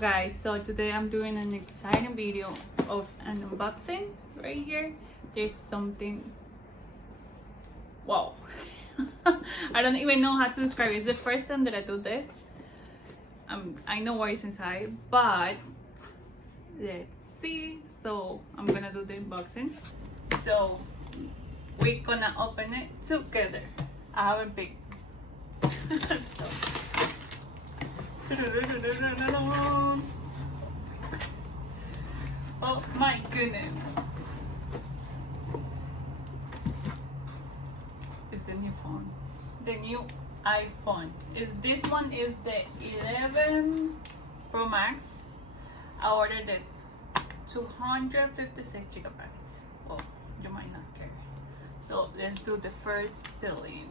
Guys, so today I'm doing an exciting video of an unboxing. Right here there's something, wow. I don't even know how to describe it. It's the first time that I do this. I know what is inside, but let's see. So I'm gonna do the unboxing, so we're gonna open it together. I haven't picked. Oh my goodness. It's the new phone. The new iPhone. This one is the 11 Pro Max. I ordered it 256 gigabytes. Well, you might not care. So let's do the first peeling,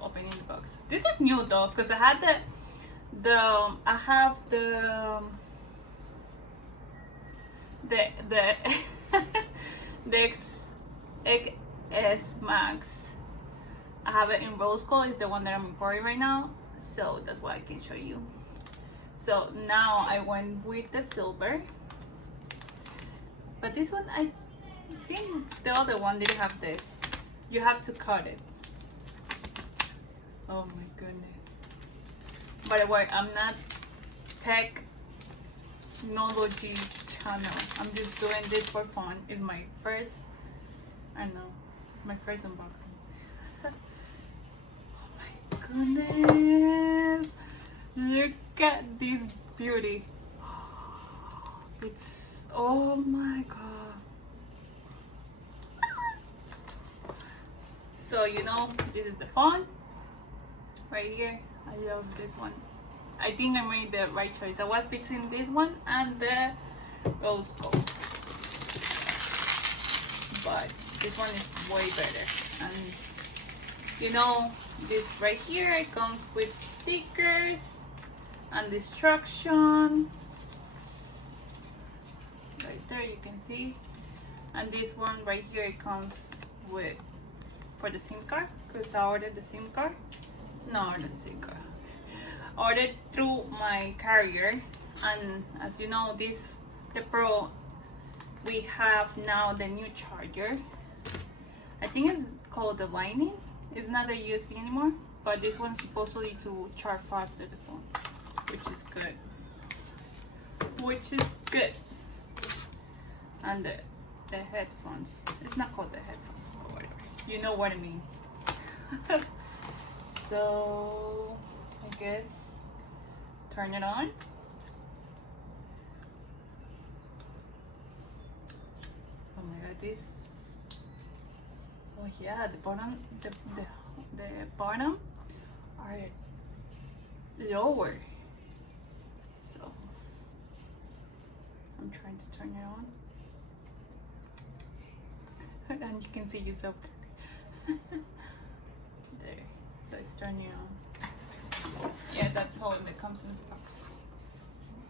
opening the box. This is new though, because I had the XS Max. I have it in rose gold. It's the one that I'm importing right now, so that's why I can show you. So now I went with the silver, but this one, I think the other one didn't have this. You have to cut it. Oh my goodness. By the way, I'm not technology channel. I'm just doing this for fun. It's my first, it's my first unboxing. Oh my goodness. Look at this beauty. It's, oh my god. So this is the phone right here. I love this one. I think I made the right choice. I was between this one and the rose gold, but this one is way better. And this right here, it comes with stickers and instruction right there, you can see. And this one right here, it comes with for the SIM card, because I ordered the SIM card. Ordered through my carrier. And as you know, the Pro, we have now the new charger. I think it's called the Lightning. It's not a USB anymore, but this one's supposedly to charge faster the phone, which is good. And the headphones, it's not called the headphones, but whatever, you know what I mean. So I guess turn it on. Oh my god, this. Oh yeah, the bottom are lower. So I'm trying to turn it on, and you can see yourself there. So it's turning on. Yeah, that's all that comes in the box.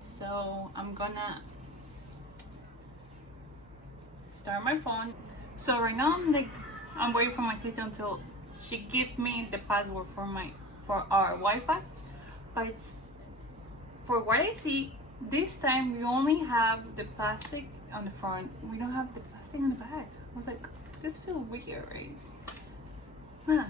So I'm gonna start my phone. So right now I'm waiting for my sister until she gives me the password for our Wi-Fi. But it's, for what I see, this time we only have the plastic on the front. We don't have the plastic on the back. I was like, this feels weird, right? Huh.